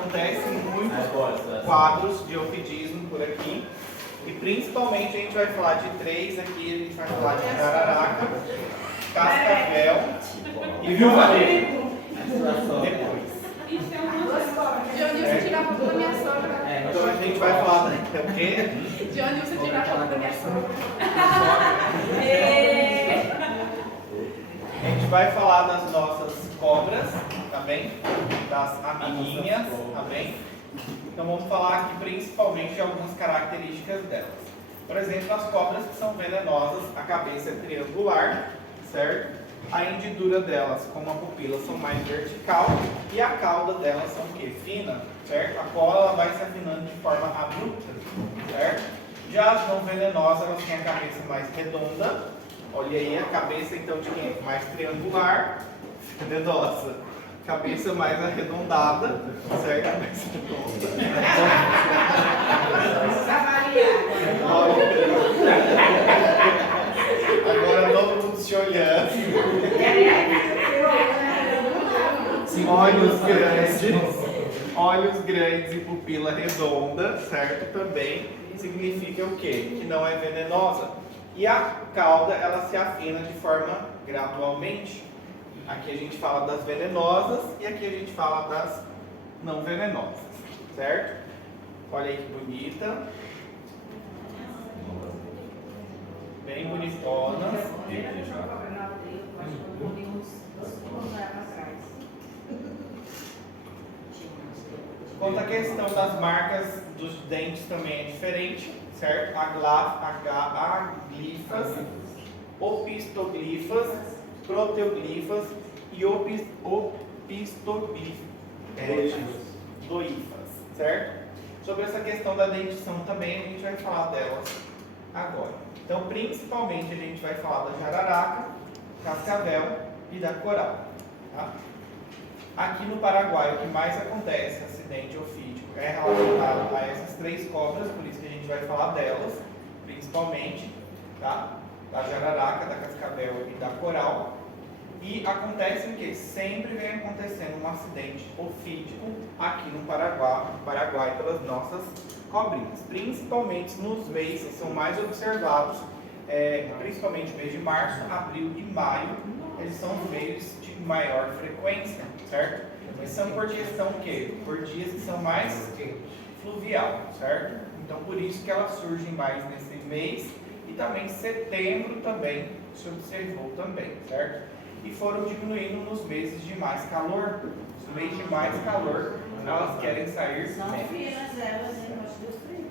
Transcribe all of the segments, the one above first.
acontecem muitos quadros de ofidismo por aqui. E principalmente a gente vai falar de 3 aqui, a gente vai falar de jararaca, cascavel e viúva-negra. Depois. De onde você tirar a foto da minha sogra? Então a gente vai falar o quê? De onde você tirar a foto da minha sogra? A gente vai falar das nossas cobras, tá bem? Das amiguinhas, tá bem? Então vamos falar aqui principalmente de algumas características delas. Por exemplo, as cobras que são venenosas, a cabeça é triangular, certo? A hendidura delas, como a pupila, são mais vertical e a cauda delas são o quê? Fina, certo? A cola ela vai se afinando de forma abrupta, certo? Já as não venenosas, elas têm a cabeça mais redonda. Olha aí a cabeça então de quem é mais triangular, venenosa. Cabeça mais arredondada, certo? Mais redonda. Agora todo mundo se olhando. Olhos grandes e pupila redonda, certo? Também significa o quê? Que não é venenosa. E a cauda, ela se afina de forma gradualmente. Aqui a gente fala das venenosas e aqui a gente fala das não venenosas, certo? Olha aí que bonita. Bem bonitonas. Quanto à questão das marcas dos dentes também é diferente, certo? Aglifas, opistoglifas, proteoglifas e opistoglifas, certo? Sobre essa questão da dentição também a gente vai falar delas agora. Então, principalmente a gente vai falar da jararaca, cascavel e da coral. Tá? Aqui no Paraguai, o que mais acontece, acidente ofídico, é relacionado a essas 3 cobras, por isso que a gente vai falar delas, principalmente, tá? Da jararaca, da cascavel e da coral. E acontece o que? Sempre vem acontecendo um acidente ofídico aqui no Paraguai pelas nossas cobrinhas. Principalmente nos meses que são mais observados, principalmente no mês de março, abril e maio, eles são os meses de maior frequência, certo? Eles são por questão o quê? Por dias que são mais fluvial, certo? Então por isso que elas surgem mais nesse mês e também setembro também se observou também, certo? E foram diminuindo nos meses de mais calor. Nos meses de mais calor, elas querem sair menos.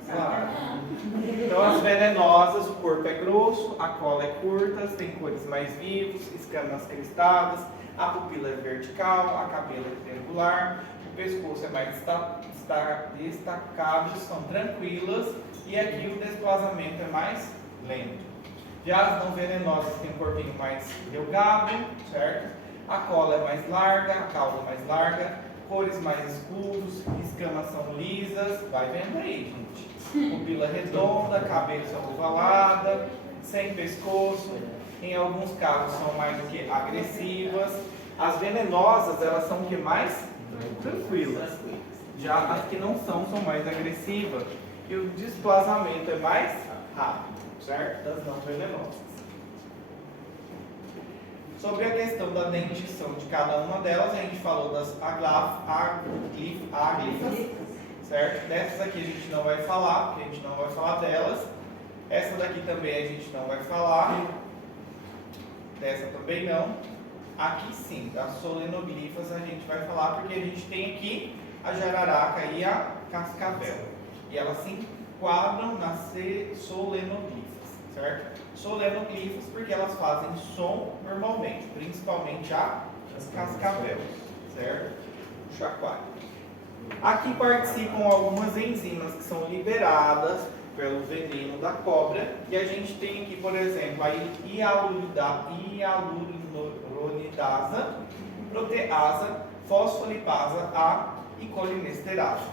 Claro. Então as venenosas, o corpo é grosso, a cola é curta, tem cores mais vivas, escamas cristadas, a pupila é vertical, a cabeça é triangular, o pescoço é mais destacado, são tranquilas e aqui o desplazamento é mais lento. Já as não venenosas têm um corpinho mais delgado, certo? A cola é mais larga, a cauda é mais larga, cores mais escuros, escamas são lisas, vai vendo aí, gente. Pupila redonda, cabeça ovalada, sem pescoço. Em alguns casos são mais do que agressivas. As venenosas, elas são o que mais tranquilas. Já as que não são mais agressivas. E o desplazamento é mais rápido, certo? Das não venenosas. Sobre a questão da dentição de cada uma delas, a gente falou das aglifas, certo? Dessas aqui a gente não vai falar, porque a gente não vai falar delas. Essa daqui também a gente não vai falar. Dessa também não. Aqui sim, das solenoglifas a gente vai falar, porque a gente tem aqui a jararaca e a cascavel. E elas se enquadram nas solenoglifas, certo? Solenoglifas porque elas fazem som normalmente, principalmente a cascavel, certo? O chacoalho. Aqui participam algumas enzimas que são liberadas pelo veneno da cobra e a gente tem aqui, por exemplo, a hialuronidasa, proteasa, fosfolipasa A e colinesterase.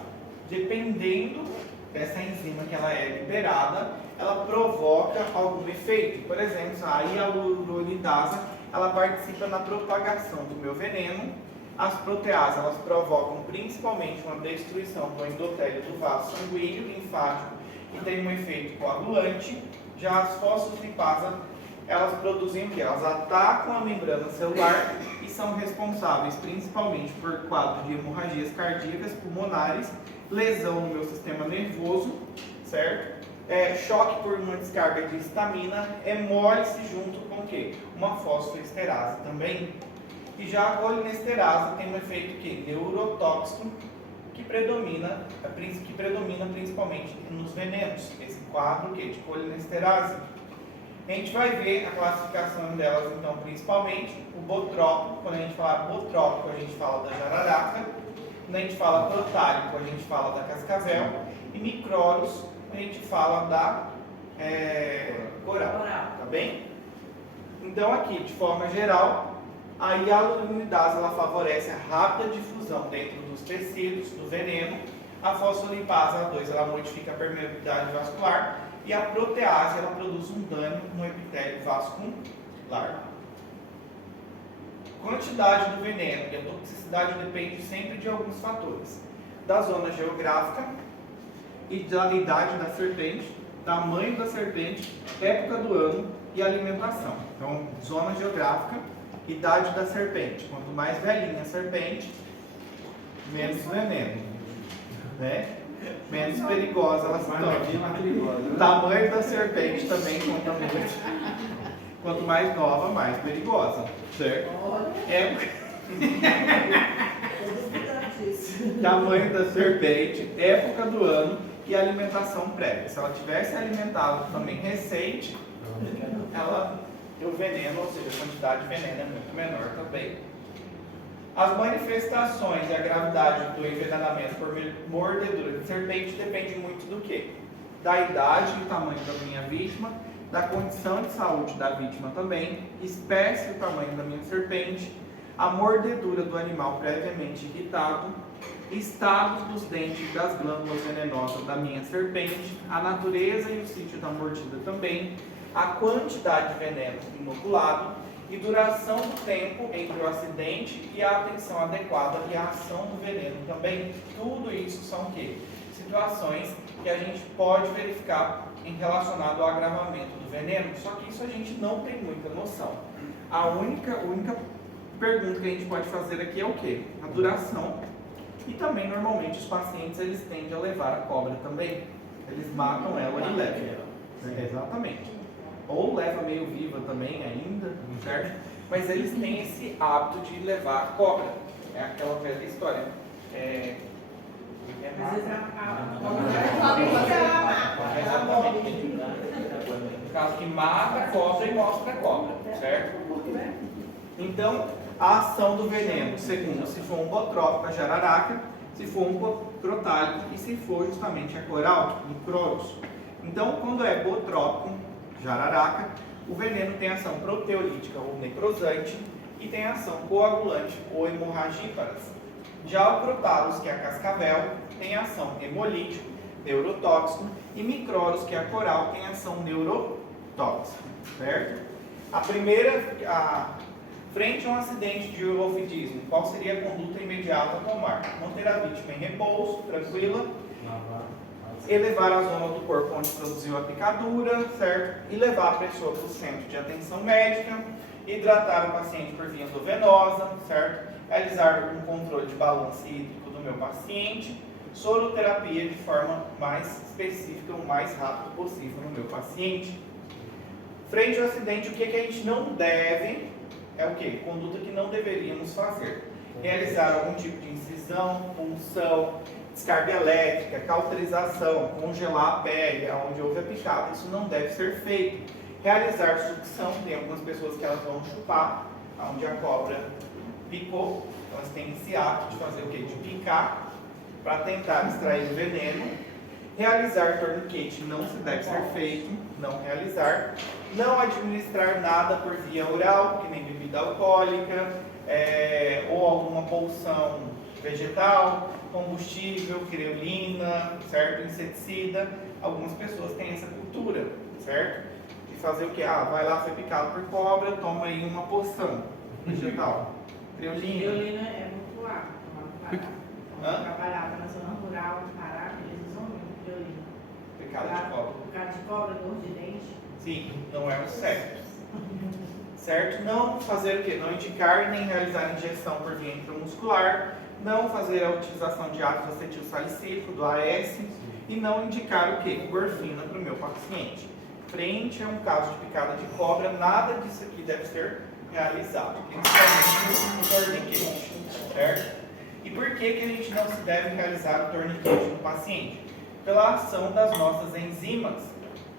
Dependendo dessa enzima que ela é liberada, ela provoca algum efeito. Por exemplo, a hialuronidasa, ela participa na propagação do meu veneno As proteases, elas provocam principalmente uma destruição do endotélio do vaso sanguíneo, linfático, e tem um efeito coagulante. Já as fosfolipasas, elas produzem o quê? Elas atacam a membrana celular e são responsáveis principalmente por quadro de hemorragias cardíacas, pulmonares, lesão no meu sistema nervoso, certo? Choque por uma descarga de histamina, hemólise junto com o quê? Uma fosfoesterase também. E já a colinesterase tem um efeito que neurotóxico que predomina principalmente nos venenos. Esse quadro que de colinesterase. A gente vai ver a classificação delas, então, principalmente o botrópico. Quando a gente fala botrópico, a gente fala da jararaca. Quando a gente fala protálico, a gente fala da cascavel. E micróros, a gente fala da coral. Tá bem? Então, aqui, de forma geral, a hialuronidase ela favorece a rápida difusão dentro dos tecidos do veneno. A fosfolipase A2 ela modifica a permeabilidade vascular. E a protease ela produz um dano no epitélio vascular. Quantidade do veneno e a toxicidade depende sempre de alguns fatores. Da zona geográfica e da idade da serpente, tamanho da serpente, época do ano e alimentação. Então, zona geográfica, idade da serpente. Quanto mais velhinha a serpente, menos veneno, né? Menos perigosa ela se torna. Tamanho da serpente também conta muito. Quanto mais nova, mais perigosa. Certo? Tamanho da serpente, época do ano e alimentação prévia. Se ela tivesse alimentado também recente, ela tem o veneno, ou seja, a quantidade de veneno é muito menor também. As manifestações e a gravidade do envenenamento por mordedura de serpente depende muito do quê? Da idade e tamanho da minha vítima, da condição de saúde da vítima também, espécie e tamanho da minha serpente, a mordedura do animal previamente irritado, estado dos dentes e das glândulas venenosas da minha serpente, a natureza e o sítio da mordida também, a quantidade de veneno inoculado, e duração do tempo entre o acidente e a atenção adequada e a ação do veneno também. Tudo isso são o quê? Situações que a gente pode verificar em relacionado ao agravamento do veneno, só que isso a gente não tem muita noção. A única pergunta que a gente pode fazer aqui é o quê? A duração. E também, normalmente, os pacientes eles tendem a levar a cobra também. Eles matam ela e levam. Exatamente. Ou leva meio viva também ainda, certo? Mas eles têm esse hábito de levar a cobra. É aquela velha história. Exatamente. No caso que mata a cobra e mostra a cobra, certo? Então, a ação do veneno, segundo, se for um botrópico, a jararaca, se for um protálico e se for justamente a coral, micróros. Então, quando é botrópico, jararaca, o veneno tem ação proteolítica ou necrosante e tem ação coagulante ou hemorragíparas. Já o protalos, que é a cascavel, tem ação hemolítico, neurotóxico, e micróros, que é a coral, tem ação neurotóxica, certo? Frente a um acidente de urofidismo, qual seria a conduta imediata a tomar? Manter a vítima em repouso, tranquila, elevar a zona do corpo onde produziu a picadura, certo? E levar a pessoa para o centro de atenção médica, hidratar o paciente por via endovenosa, certo? Realizar um controle de balanço hídrico do meu paciente, soroterapia de forma mais específica, o mais rápido possível no meu paciente. Frente ao acidente, o que a gente não deve, é o que? Conduta que não deveríamos fazer. Realizar algum tipo de incisão, punção, descarga elétrica, cauterização, congelar a pele, onde houve a picada, isso não deve ser feito. Realizar sucção, tem algumas pessoas que elas vão chupar, onde a cobra picou, elas têm esse hábito de fazer o quê? De picar, para tentar extrair o veneno. Realizar torniquete não se deve ser feito, não realizar. Não administrar nada por via oral, que nem bebida alcoólica, ou alguma poluição vegetal, combustível, creolina, certo? Inseticida. Algumas pessoas têm essa cultura, certo? De fazer o que? Vai lá, foi picado por cobra, toma aí uma poção vegetal. Creolina. Creolina é muito Pará. Trabalhava na zona rural do Pará, eles usam muito criolina. Picada de cobra. Picada de cobra, dor de dente. Sim, não é o certo. Certo? Não fazer o quê? Não indicar nem realizar injeção por via intramuscular, não fazer a utilização de ácido acetil salicílico, do AS, e não indicar o quê? Morfina para o meu paciente. Frente a um caso de picada de cobra, nada disso aqui deve ser realizado, principalmente no torniquete, certo? E por que a gente não se deve realizar o torniquete no paciente? Pela ação das nossas enzimas,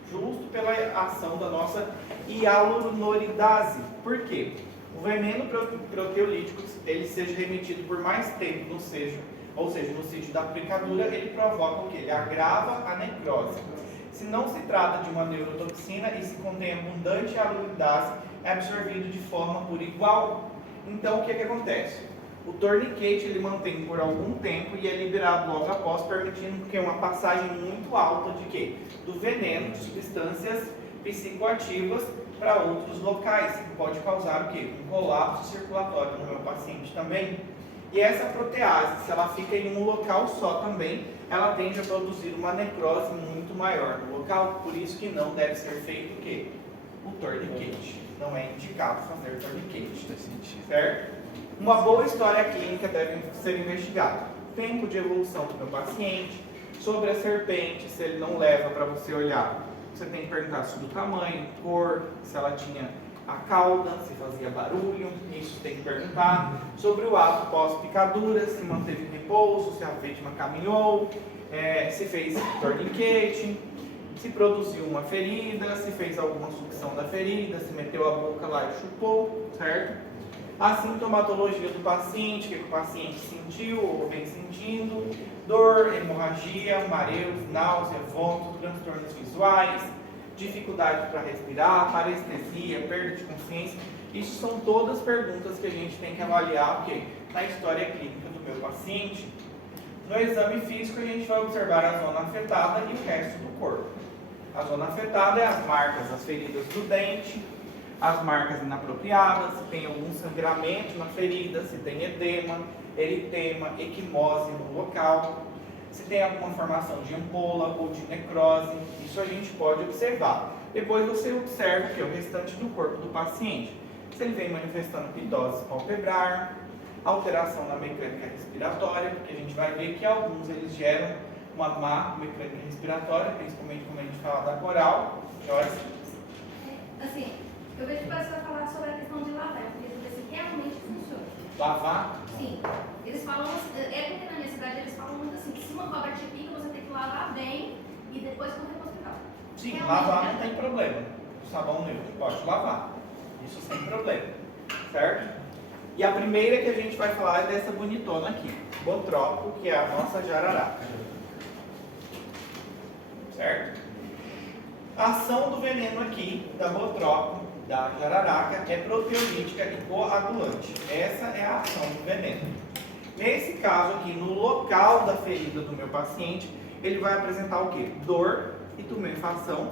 justo pela ação da nossa hialuronidase. Por quê? O veneno proteolítico, ele seja remetido por mais tempo no sejo, ou seja, no sítio da picadura, ele provoca o quê? Ele agrava a necrose. Se não se trata de uma neurotoxina e se contém abundante hialuronidase, é absorvido de forma por igual. Então, o que acontece? O torniquete ele mantém por algum tempo e é liberado logo após, permitindo que uma passagem muito alta de quê? Do veneno, de substâncias psicoativas para outros locais, que pode causar o quê? Um colapso circulatório no meu paciente também. E essa protease, se ela fica em um local só também, ela tende a produzir uma necrose muito maior no local, por isso que não deve ser feito o quê? O torniquete. Não é indicado fazer torniquete, certo? Uma boa história clínica deve ser investigada. Tempo de evolução do meu paciente, sobre a serpente, se ele não leva para você olhar, você tem que perguntar sobre o tamanho, cor, se ela tinha a cauda, se fazia barulho, isso tem que perguntar. Sobre o ato pós-picadura, se manteve repouso, se a vítima caminhou, se fez torniquete, se produziu uma ferida, se fez alguma sucção da ferida, se meteu a boca lá e chupou, certo? A sintomatologia do paciente, o que o paciente sentiu ou vem sentindo, dor, hemorragia, mareos, náusea, vômito, transtornos visuais, dificuldade para respirar, parestesia, perda de consciência. Isso são todas perguntas que a gente tem que avaliar na história clínica do meu paciente. No exame físico, a gente vai observar a zona afetada e o resto do corpo. A zona afetada é as marcas, as feridas do dente, as marcas inapropriadas, se tem algum sangramento na ferida, se tem edema, eritema, equimose no local, se tem alguma formação de ampola ou de necrose, isso a gente pode observar. Depois você observa o restante do corpo do paciente. Se ele vem manifestando pitose palpebral, alteração na mecânica respiratória, porque a gente vai ver que alguns eles geram uma má mecânica respiratória, principalmente quando a gente fala da coral. Joyce? Assim, eu vejo que você vai falar sobre a questão de lavar, porque se realmente funciona. Lavar? Sim. Eles falam, porque na minha cidade eles falam muito assim, que se uma cobra te pica, você tem que lavar bem e depois correr para o hospital. Sim, realmente, lavar não tem problema. O sabão neutro pode lavar. Isso sem problema. Certo? E a primeira que a gente vai falar é dessa bonitona aqui, Botrópico, que é a nossa jararaca. Certo? A ação do veneno aqui, da Botrópico, da jararaca, é proteolítica e coagulante. Essa é a ação do veneno. Nesse caso aqui, no local da ferida do meu paciente, ele vai apresentar o quê? Dor e tumefação,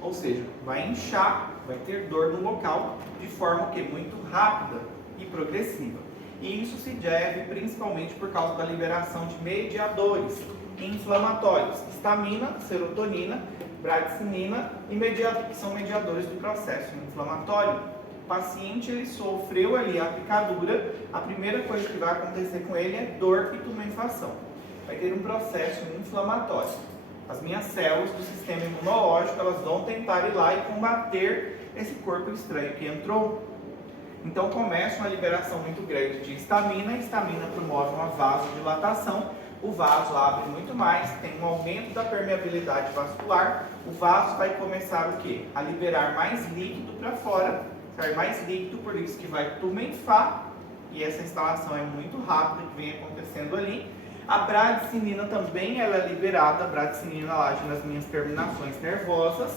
ou seja, vai inchar, vai ter dor no local de forma o quê? Muito rápida e progressiva. E isso se deve principalmente por causa da liberação de mediadores inflamatórios, histamina, serotonina, bradicinina, que são mediadores do processo inflamatório. O paciente ele sofreu ali a picadura, a primeira coisa que vai acontecer com ele é dor e tumefação. Vai ter um processo inflamatório. As minhas células do sistema imunológico, elas vão tentar ir lá e combater esse corpo estranho que entrou. Então começa uma liberação muito grande de histamina, a histamina promove uma vasodilatação, o vaso abre muito mais, tem um aumento da permeabilidade vascular, o vaso vai começar o quê? A liberar mais líquido para fora, sair mais líquido, por isso que vai tumefar, e essa instalação é muito rápida que vem acontecendo ali. A bradicinina também ela é liberada, a bradicinina ela age nas minhas terminações nervosas,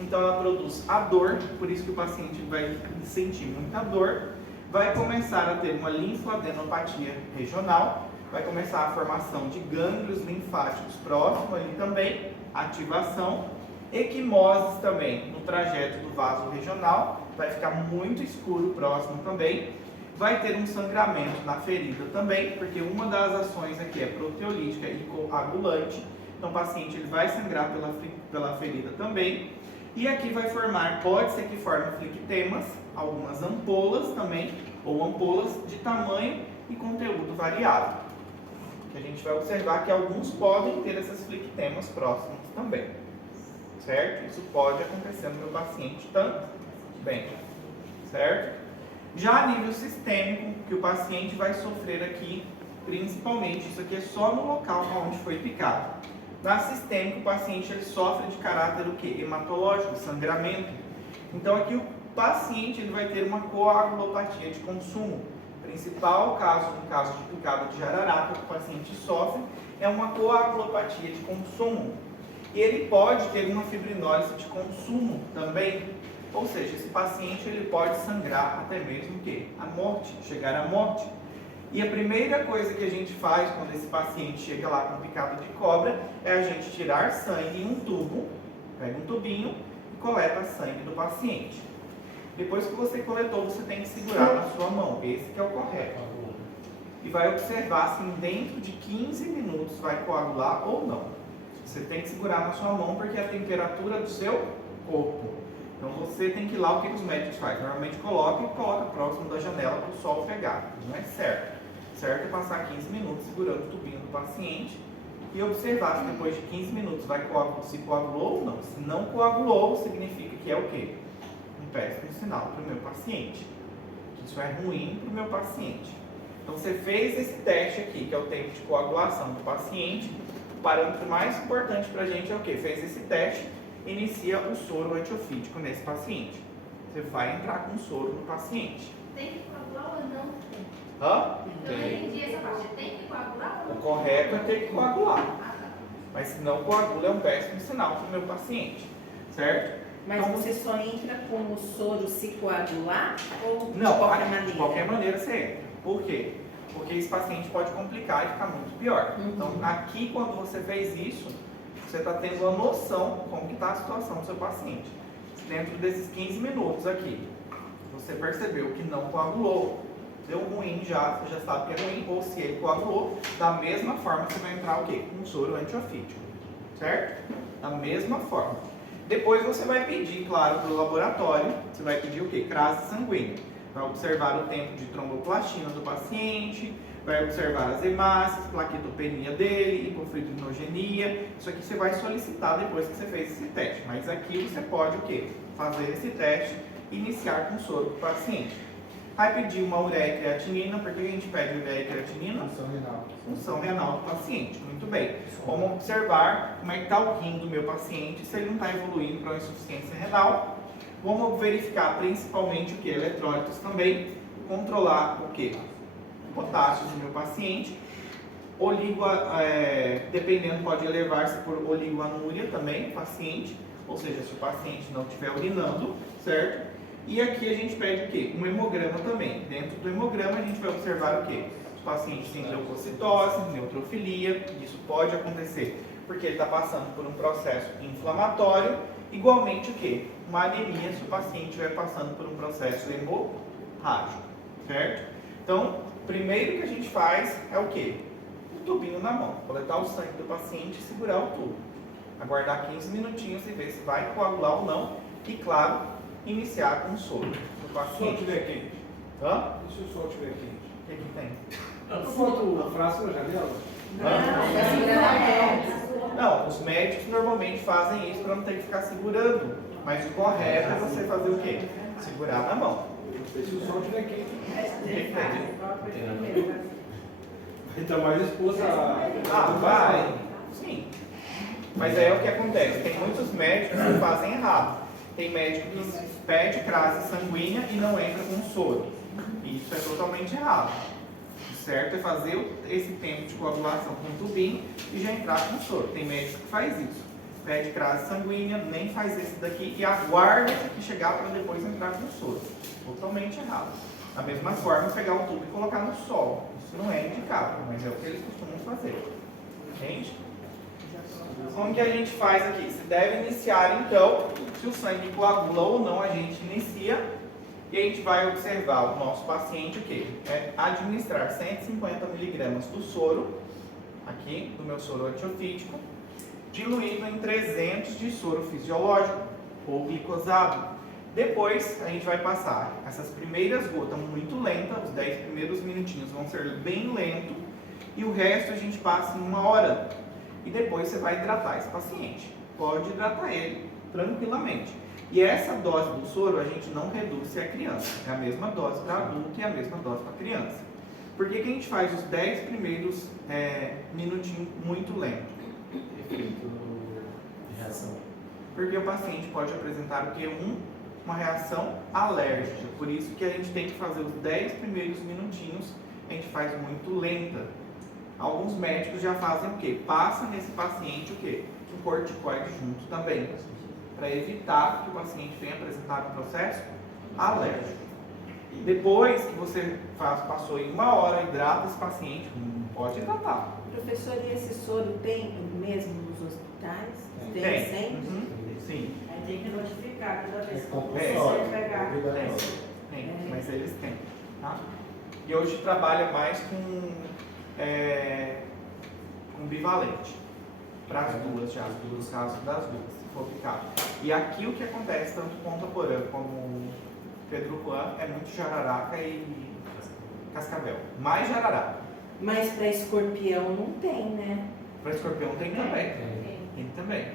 então ela produz a dor, por isso que o paciente vai sentir muita dor, vai começar a ter uma linfadenopatia regional, vai começar a formação de gânglios linfáticos próximos ali também, ativação, equimoses também no trajeto do vaso regional, vai ficar muito escuro próximo também, vai ter um sangramento na ferida também, porque uma das ações aqui é proteolítica e coagulante. Então o paciente ele vai sangrar pela ferida também. E aqui vai formar, pode ser que forme flictemas, algumas ampolas também, ou ampolas de tamanho e conteúdo variável. Que a gente vai observar que alguns podem ter essas flictemas próximos também. Certo? Isso pode acontecer no meu paciente também. Certo? Já a nível sistêmico, que o paciente vai sofrer aqui, principalmente, isso aqui é só no local onde foi picado. Na sistêmica, o paciente ele sofre de caráter o quê? Hematológico, sangramento. Então aqui o paciente ele vai ter uma coagulopatia de consumo. O principal caso, no caso de picada de jararaca, que o paciente sofre, é uma coagulopatia de consumo. E ele pode ter uma fibrinólise de consumo também. Ou seja, esse paciente ele pode sangrar até mesmo o quê? A morte, chegar à morte. E a primeira coisa que a gente faz quando esse paciente chega lá com picada de cobra é a gente tirar sangue em um tubo, pega um tubinho e coleta sangue do paciente. Depois que você coletou, você tem que segurar na sua mão, esse que é o correto. E vai observar se dentro de 15 minutos vai coagular ou não. Você tem que segurar na sua mão porque é a temperatura do seu corpo. Então você tem que ir lá, o que os médicos fazem? Normalmente coloca próximo da janela para o sol pegar. Não é certo. Certo é passar 15 minutos segurando o tubinho do paciente e observar se depois de 15 minutos se coagulou ou não. Se não coagulou, significa que é o quê? Um péssimo sinal para o meu paciente. Isso é ruim para o meu paciente. Então você fez esse teste aqui, que é o tempo de coagulação do paciente. O parâmetro mais importante para a gente é o quê? Fez esse teste, inicia o soro antiofídico nesse paciente. Você vai entrar com soro no paciente. Tem que coagular ou não? Hã? Eu não entendi essa parte. Tem que coagular ou O não? correto é ter que coagular. Ah, tá. Mas se não coagula, é um péssimo sinal para o meu paciente. Certo? Mas então, você só entra com o soro se coagular ou não, de qualquer maneira? De qualquer maneira você entra. Por quê? Porque esse paciente pode complicar e ficar muito pior. Então, aqui, quando você fez isso, você está tendo uma noção como que está a situação do seu paciente. Dentro desses 15 minutos aqui, você percebeu que não coagulou, deu ruim já, você já sabe que é ruim, ou se ele coagulou, da mesma forma você vai entrar o quê? Com soro antiofídico, certo? Da mesma forma. Depois você vai pedir, claro, para o laboratório, você vai pedir o quê? Crase sanguínea. Vai observar o tempo de tromboplastina do paciente, vai observar as hemácias, plaquetopenia dele, hipofibrinogenia. Isso aqui você vai solicitar depois que você fez esse teste. Mas aqui você pode o quê? Fazer esse teste e iniciar com soro para o paciente. Vai pedir uma ureia e creatinina. Por que a gente pede ureia e creatinina? Função renal. Função renal do paciente. Muito bem. Vamos observar como é que está o rim do meu paciente, se ele não está evoluindo para uma insuficiência renal. Vamos verificar principalmente o que? Eletrólitos também. Controlar o que? Potássio do meu paciente. Dependendo, pode elevar-se por oligoanúria também, paciente. Ou seja, se o paciente não estiver urinando, certo? E aqui a gente pede o quê? Um hemograma também. Dentro do hemograma a gente vai observar o quê? Os pacientes têm leucocitose, neutrofilia. Isso pode acontecer porque ele está passando por um processo inflamatório. Igualmente o quê? Uma anemia se o paciente estiver passando por um processo hemorrágico, certo? Então, primeiro que a gente faz é o quê? Um tubinho na mão, coletar o sangue do paciente e segurar o tubo. Aguardar 15 minutinhos e ver se vai coagular ou não. E, claro, iniciar com soro do Se o sol paciente. estiver quente. Hã? E se o sol estiver quente? O que que tem? Eu boto a frasco na janela? Não, os médicos normalmente fazem isso para não ter que ficar segurando. Mas o correto é você fazer o quê? Segurar na mão. E se o sol estiver quente? O que que tem? Vai estar mais exposto a... Vai. Sim. Mas aí é o que acontece. Tem muitos médicos que fazem errado. Tem médico que pede crase sanguínea e não entra com soro. Isso é totalmente errado. O certo é fazer esse tempo de coagulação com tubinho e já entrar com soro. Tem médico que faz isso. Pede crase sanguínea, nem faz esse daqui e aguarda esse aqui chegar para depois entrar com soro. Totalmente errado. Da mesma forma, pegar o tubo e colocar no sol. Isso não é indicado, mas é o que eles costumam fazer. Entende? Como que a gente faz aqui? Se deve iniciar, então, se o sangue coagula ou não, a gente inicia E a gente vai observar o nosso paciente o quê? É administrar 150 miligramas do soro, aqui, do meu soro antiofídico, diluído em 300 de soro fisiológico ou glicosado. Depois a gente vai passar essas primeiras gotas muito lentas, os 10 primeiros minutinhos vão ser bem lento e o resto a gente passa em 1 hora. E depois você vai hidratar esse paciente. Pode hidratar ele tranquilamente. E essa dose do soro a gente não reduz se é criança. É a mesma dose para adulto e a mesma dose para criança. Por que a gente faz os 10 primeiros minutinhos muito lento? Efeito de reação. Porque o paciente pode apresentar o quê? Uma reação alérgica. Por isso que a gente tem que fazer os 10 primeiros minutinhos, a gente faz muito lenta. Alguns médicos já fazem o quê? Passa nesse paciente o quê? Um corticoide junto também, para evitar que o paciente venha apresentar um processo alérgico. Depois que você passou em 1 hora, hidrata esse paciente, pode hidratar. Professor, e esse soro tem mesmo nos hospitais? Tem. Sempre? Uhum. Sim. Aí tem que notificar cada vez que compulsório, você pegar. Tem, mas eles têm, tá? E hoje trabalha mais com bivalente, para as duas já, nos casos das duas, se for aplicado. E aqui o que acontece, tanto Ponta Porã como Pedro Juan, é muito jararaca e cascavel. Mais jararaca. Mas para escorpião não tem, né? Para escorpião tem também. Tem também.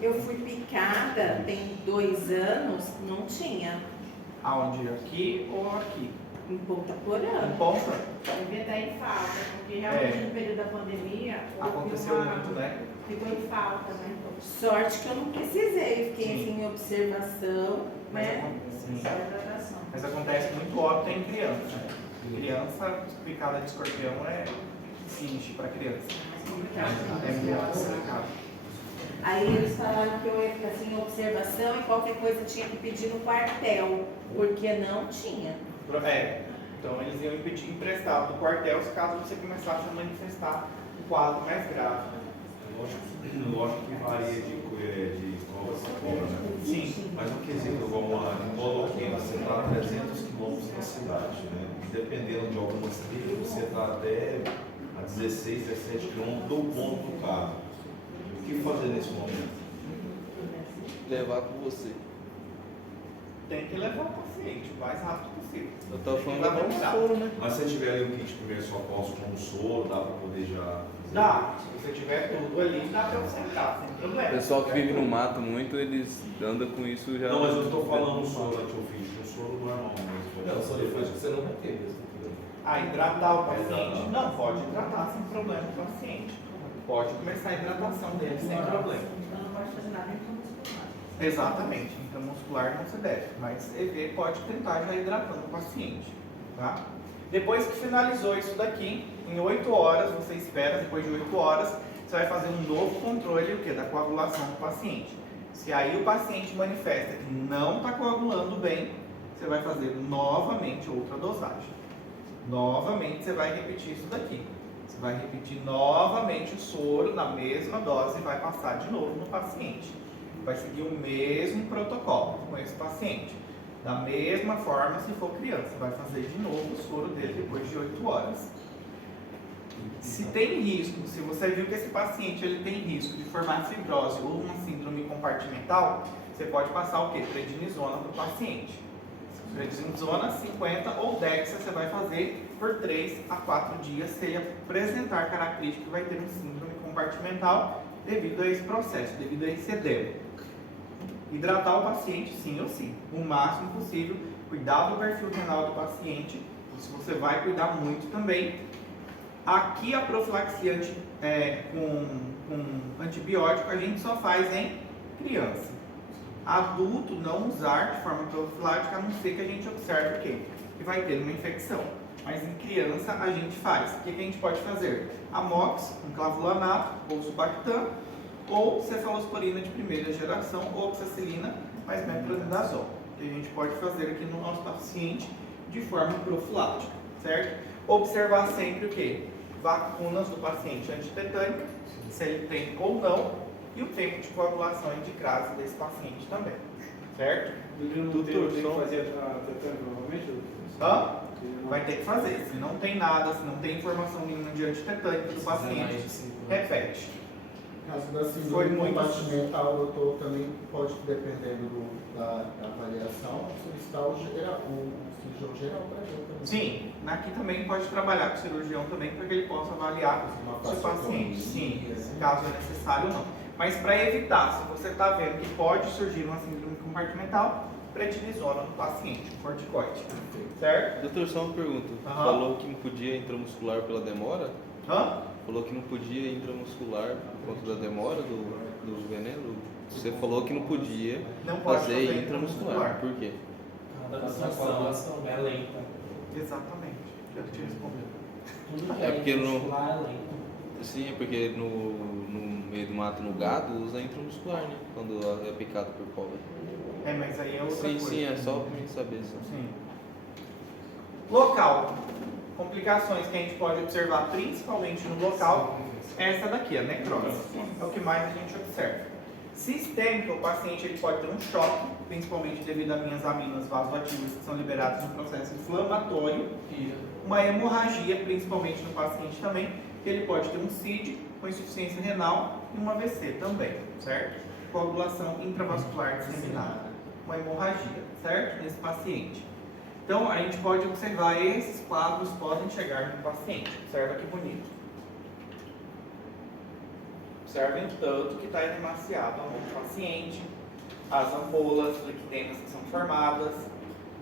Eu fui picada tem 2 anos, não tinha. Aonde? Aqui ou aqui? Em Ponta Porã. Em Ponta? Devia estar em falta, porque realmente no período da pandemia houve Aconteceu muito, né? ficou em falta, né? Sorte que eu não precisei, fiquei assim, em observação, Mas, né? sim. Só hidratação. Mas acontece muito óbito em criança. Criança picada de escorpião é sinistro para criança. Mais complicado. É muito complicado. Aí eles falaram que eu ia ficar assim, em observação e qualquer coisa tinha que pedir no quartel, porque não tinha. Então eles iam pedir emprestado do quartel caso você começasse a manifestar um quadro mais grave. Lógico que varia de escola para escola, né? Sim. Mas um quesito, vamos lá, em Coloquena, você está a 300 quilômetros da cidade, né? Dependendo de algumas trilhas, você está até a 16, 17 quilômetros do ponto do carro. O que fazer nesse momento? Levar com você. Tem que levar o paciente o mais rápido possível. Eu tava Tem que falando levar levar rápido. um soro, né? Mas se tiver ali o kit primeiro socorro com o soro, dá para poder já... Dá. Se você tiver tudo ali, dá para você entrar, sem O problema. pessoal que vive no mato muito, eles andam com isso já. Não, mas eu estou falando soro antiofídico, um soro normal mesmo. Não, só depois que você não vai ter mesmo. Hidratar o paciente? Não, pode hidratar sem problema o paciente. Pode começar a hidratação dele sem problema. Então não pode fazer nada intramuscular. Exatamente, intramuscular não se deve, mas EV pode tentar já hidratando o paciente, tá? Depois que finalizou isso daqui, em 8 horas, você espera, depois de 8 horas, você vai fazer um novo controle, o quê? Da coagulação do paciente. Se aí o paciente manifesta que não está coagulando bem, você vai fazer novamente outra dosagem. Novamente você vai repetir isso daqui. Você vai repetir novamente o soro na mesma dose e vai passar de novo no paciente. Vai seguir o mesmo protocolo com esse paciente. Da mesma forma, se for criança, vai fazer de novo o soro dele depois de 8 horas. Se tem risco, se você viu que esse paciente ele tem risco de formar fibrose ou uma síndrome compartimental, você pode passar o quê? Prednisona para o paciente. Prednisona 50 ou Dexa você vai fazer por 3 a 4 dias se ele apresentar característica que vai ter um síndrome compartimental devido a esse processo, devido a esse edema. Hidratar o paciente sim ou sim, o máximo possível, cuidar do perfil renal do paciente, se você vai cuidar muito também. Aqui a profilaxia com antibiótico a gente só faz em criança. Adulto não usar de forma profilática, a não ser que a gente observe o quê? Que vai ter uma infecção. Mas em criança a gente faz. O que a gente pode fazer? Amox, um clavulanato, ou Subactam, ou cefalosporina de primeira geração, ou oxacilina, mais metronidazol. Que a gente pode fazer aqui no nosso paciente de forma profilática, certo? Observar sempre o quê? Vacunas do paciente antitetânica, se ele tem ou não, e o tempo de coagulação e de crase desse paciente também. certo? Ele não Doutor, tem que só- fazer a tetânica novamente? Hã? Vai ter que fazer. Se não tem nada, se não tem informação nenhuma de antitetânica do paciente, repete. No caso da Foi síndrome muito- compartimental, o doutor também pode, dependendo da avaliação, solicitar o cirurgião geral para ele também. Sim, aqui também pode trabalhar com o cirurgião também para que ele possa avaliar Uma se o paciente, vasectomia, sim, caso é necessário ou não. Mas para evitar, se você está vendo que pode surgir uma síndrome compartimental, prednisona no paciente, um corticoide, certo? Doutor, só uma pergunta. Aham. Falou que não podia intramuscular pela demora? Hã? Falou que não podia intramuscular por conta da demora do veneno? Você falou que não podia Não pode fazer intramuscular. Por quê? A coagulação é lenta. Exatamente, já te respondi. Tudo É porque no- muscular é lento. Sim, é porque no meio do mato, no gado, usa intramuscular, né? Quando é picado por cobra. É, mas aí é outra Sim, coisa. sim, é só pra mim saber. Só. Sim. Local. Complicações que a gente pode observar principalmente no local é essa daqui, a necrose. É o que mais a gente observa. Sistêmica, o paciente ele pode ter um choque, principalmente devido a minhas aminas vasoativas que são liberadas no processo inflamatório. Uma hemorragia, principalmente no paciente também, que ele pode ter um CID com insuficiência renal e um AVC também, certo? Coagulação intravascular disseminada, uma hemorragia, certo? Nesse paciente. Então, a gente pode observar esses quadros podem chegar no paciente. Observa que bonito. Observem o tanto que está emaciado ao longo do paciente, as ampolas liquidenas que são formadas,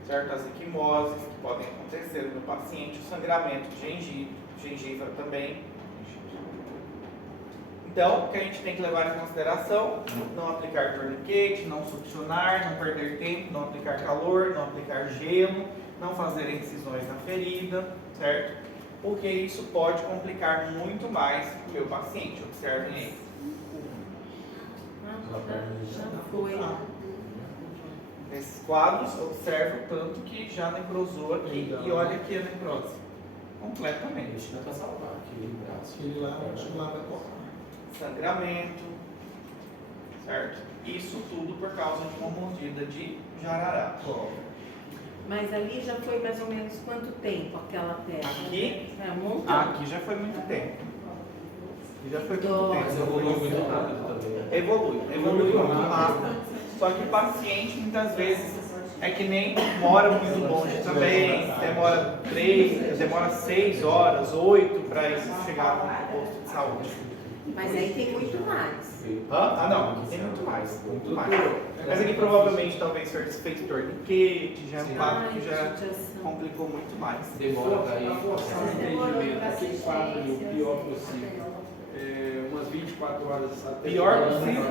certo? As equimoses que podem acontecer no paciente, o sangramento de gengiva também. Então, o que a gente tem que levar em consideração, não aplicar torniquete, não succionar, não perder tempo, não aplicar calor, não aplicar gelo, não fazer incisões na ferida, certo? Porque isso pode complicar muito mais o meu paciente. Observem aí. Já foi. Nesses quadros, observa o tanto que já necrosou aqui e olha aqui a necrose. Completamente. Deixa eu salvar aqui o braço. Aquele lá, acho que lá vai colocar. Sangramento, certo? Isso tudo por causa de uma mordida de jararaca. Mas ali já foi mais ou menos quanto tempo aquela terra? Aqui? É, um montão. Aqui já foi muito tempo. Aqui já foi muito Mas tempo. evoluiu muito rápido também. Evolui muito rápido. Só que o paciente muitas vezes é que nem mora muito longe também, demora 6 horas, 8 para isso chegar no posto de saúde. Mas aí tem muito mais. Ah, não, aqui tem muito mais, muito mais. Mas aqui provavelmente talvez fez torniquete, já é um quadro que já complicou muito mais. Demora daí. A forçar o entendimento, aquele quadro ali, o pior possível. Umas 24 horas até. Pior possível?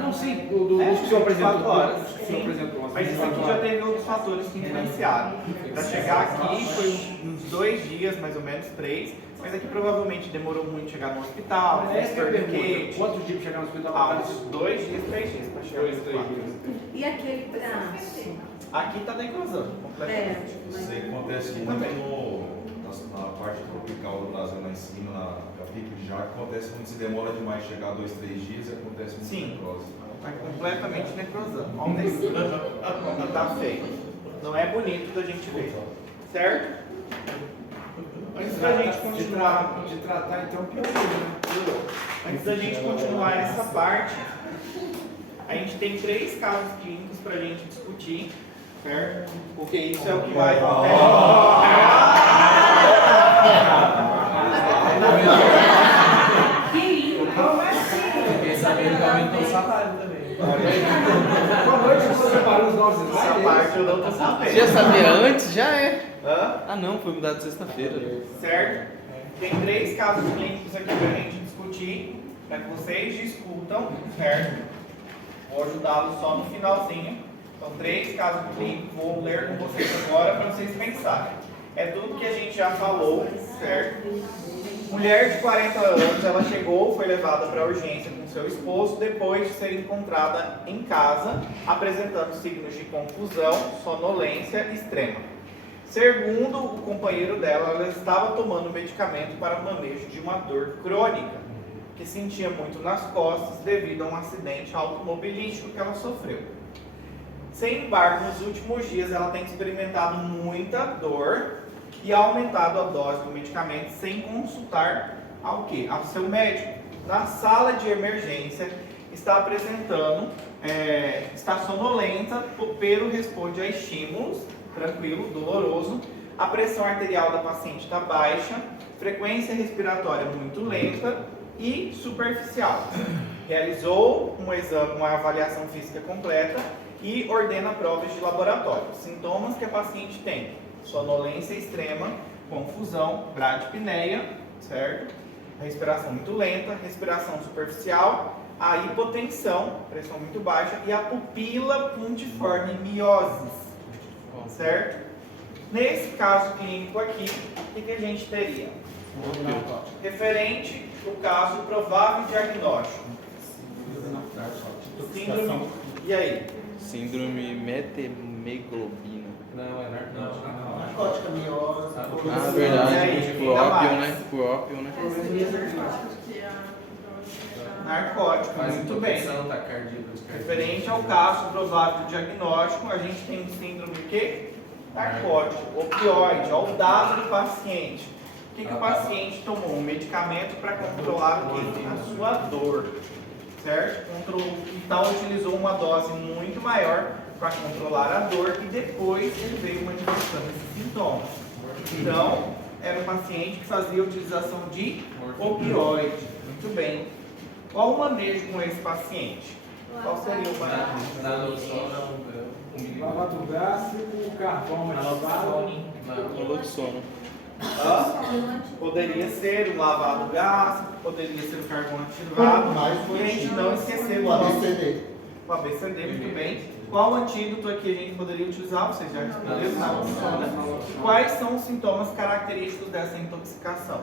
Não, sim, do que o senhor apresentou. 24 horas. Do que o senhor apresentou. umas Mas isso 24 aqui já horas. teve outros fatores que influenciaram. Para chegar aqui foi uns 2 dias, mais ou menos 3. Mas aqui provavelmente demorou muito chegar no hospital, fez Essa é a pergunta. torniquete. Quantos dias para chegar no hospital? Ah, uns 2 dias, 3 dias para chegar no 2, 3 hospital. dias. E aquele braço? Aqui está necrosando completamente. Isso aí acontece muito na parte tropical do Brasil, lá em cima, na Pico de Jaca, acontece muito, se demora demais chegar 2, 3 dias, acontece muito Sim. necrose. Está completamente necrosando. Olha o tecido. Está feio. Não é bonito da gente ver. Certo? Antes da gente continuar. De tratar, então, pior ainda, né? Antes da gente continuar essa parte, a gente tem 3 casos clínicos para a gente discutir, certo? Porque isso é o que vai. Fiquei sabendo que aumentou o salário também. Boa noite, você preparou os novos Essa slides? parte eu não tô sabendo. Já sabia antes? Já é. Hã? Ah não, foi mudado sexta-feira. Certo? Tem 3 casos clínicos aqui para a gente discutir, para que vocês discutam, certo? Vou ajudá-los só no finalzinho. São 3 casos clínicos, vou ler com vocês agora para vocês pensarem. É tudo que a gente já falou, certo? Mulher de 40 anos, ela chegou, foi levada para a urgência com seu esposo depois de ser encontrada em casa, apresentando signos de confusão, sonolência extrema. Segundo o companheiro dela, ela estava tomando medicamento para o manejo de uma dor crônica, que sentia muito nas costas devido a um acidente automobilístico que ela sofreu. Sem embargo, nos últimos dias ela tem experimentado muita dor e aumentado a dose do medicamento sem consultar ao quê? Ao seu médico. Na sala de emergência está apresentando, está sonolenta, pero responde a estímulos, tranquilo, doloroso. A pressão arterial da paciente está baixa, frequência respiratória muito lenta e superficial. Realizou um exame, uma avaliação física completa e ordena provas de laboratório. Sintomas que a paciente tem: sonolência extrema, confusão, bradipneia, certo? Respiração muito lenta, respiração superficial, a hipotensão, pressão muito baixa e a pupila puntiforme miose, certo? Nesse caso clínico aqui, o que a gente teria? Referente ao caso provável diagnóstico. Síndrome, e aí? Síndrome metemeglobina. Não, é narcótico. Narcótica, miose. Ah, verdade. E aí, Por ainda ópio, mais. né? Por ópio, né? Narcótico, muito bem. Referente ao caso provável diagnóstico, a gente tem síndrome de quê? Narcótico, opioide, ao dado do paciente. O que o paciente tomou? Um medicamento para controlar o quê? A sua dor, certo? Então utilizou uma dose muito maior para controlar a dor e depois ele veio manifestando esses sintomas. Então, era um paciente que fazia utilização de opioide. Muito bem. Qual o manejo com esse paciente? Qual seria o manejo? Lavado gástrico, carvão ativado. Naloxona. Poderia ser um lavado gástrico, poderia ser o carvão ativado. Mais E a gente não esquecer o o ABCD. O ABCD, muito bem. Qual antídoto aqui a gente poderia utilizar? Vocês já responderam? Naloxona. E quais são os sintomas característicos dessa intoxicação?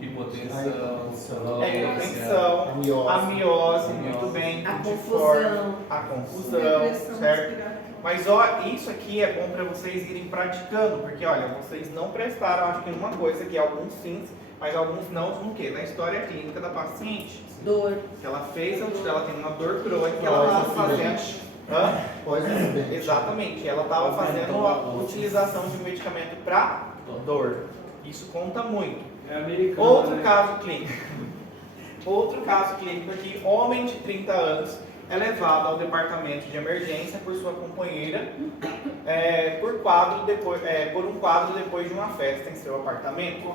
Hipotensão, A hipotensão, a miose, muito bem, A puntiforme, confusão. a confusão, certo? Mas ó, isso aqui é bom para vocês irem praticando, porque olha, vocês não prestaram, acho que uma coisa que alguns sims, mas alguns não, no quê? Na história clínica da paciente. Dor. Que ela fez, ela tem uma dor crônica, ela estava fazendo. Hã? Pós-acidente. Exatamente, ela estava fazendo a utilização de um medicamento para dor. Isso conta muito. É americano, Outro né? caso clínico. Outro caso clínico aqui, homem de 30 anos é levado ao departamento de emergência por sua companheira por um quadro depois de uma festa em seu apartamento.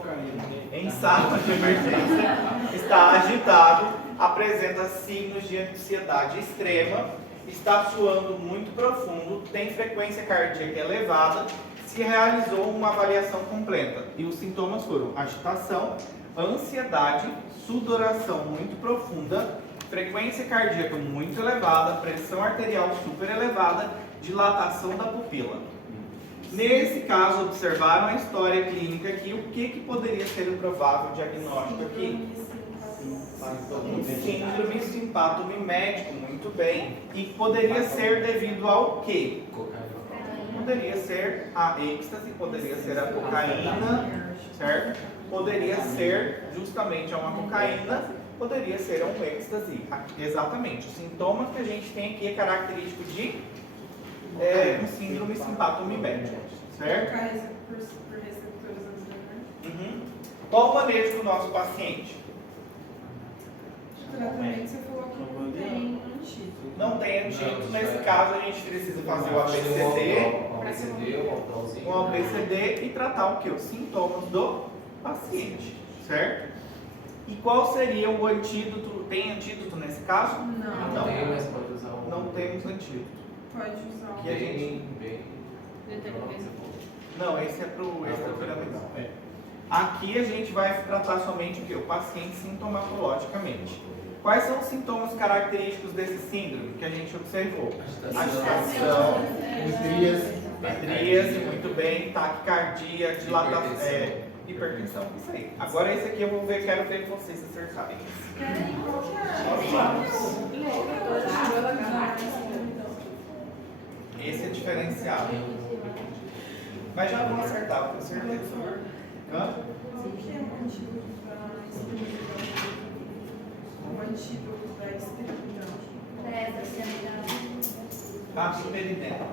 Em sala de emergência, está agitado, apresenta signos de ansiedade extrema, está suando muito profundo, tem frequência cardíaca elevada, se realizou uma avaliação completa e os sintomas foram agitação, ansiedade, sudoração muito profunda, frequência cardíaca muito elevada, pressão arterial super elevada, dilatação da pupila. Nesse caso, observaram a história clínica aqui, o que poderia ser o provável diagnóstico aqui? Síndrome simpatomimético, muito bem. E poderia ser devido ao quê? Poderia ser a êxtase, poderia ser a cocaína, certo? Poderia ser justamente uma cocaína, poderia ser um êxtase. Exatamente. Os sintomas que a gente tem aqui é característico de um síndrome simpatomimético, certo? Uhum. Qual o manejo do nosso paciente? Tratamento, você falou que não tem antídoto. Não tem antídoto, nesse caso a gente precisa fazer o ABCD e tratar o que? Os sintomas do paciente, certo? E qual seria o antídoto? Tem antídoto nesse caso? Não. Não. tem, mas pode usar o... Não temos antídoto. Pode usar Que a gente... Não, esse é pro extrapiramidal. Aqui a gente vai tratar somente o que? O paciente sintomatologicamente. Quais são os sintomas característicos desse síndrome que a gente observou? Agitação, idríase, muito bem, taquicardia, dilatação, hipertensão, isso aí. Agora esse aqui eu quero ver vocês acertarem. Peraí, qual que é? Esse é diferenciado. Mas já vão acertar, com certeza. Hã? Qual que é o antídoto da esterilidade? O antídoto da esterilidade. Rapiperidema.